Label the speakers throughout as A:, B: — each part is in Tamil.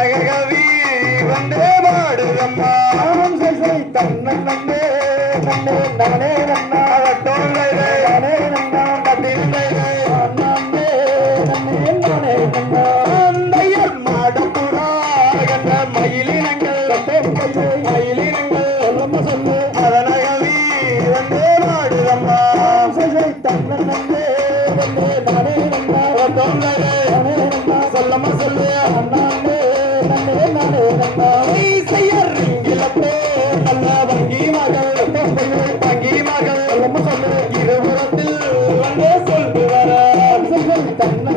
A: கனகவி வந்தே பாடுதம்மா. சை தன்னன் நன்னே நன்னே நன்னே நன்னா தோல்லை நானே நன்னா நட்டில்லை நன்னே நன்னே நானே நன்னா அந்தையர் மாடப்புறா என்ற மயிலினங்கள். மயிலினங்கள். சொல்லம்மா சொல்லு. அதனகவி வந்தே பாடுதம்மா. சை தங்கிமகள் இரவுரத்தில் வந்தே சொல்லு வர தன்ன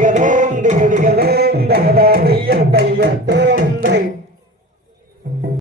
A: கொடிகளே இந்த கொடிகளே கையத்தே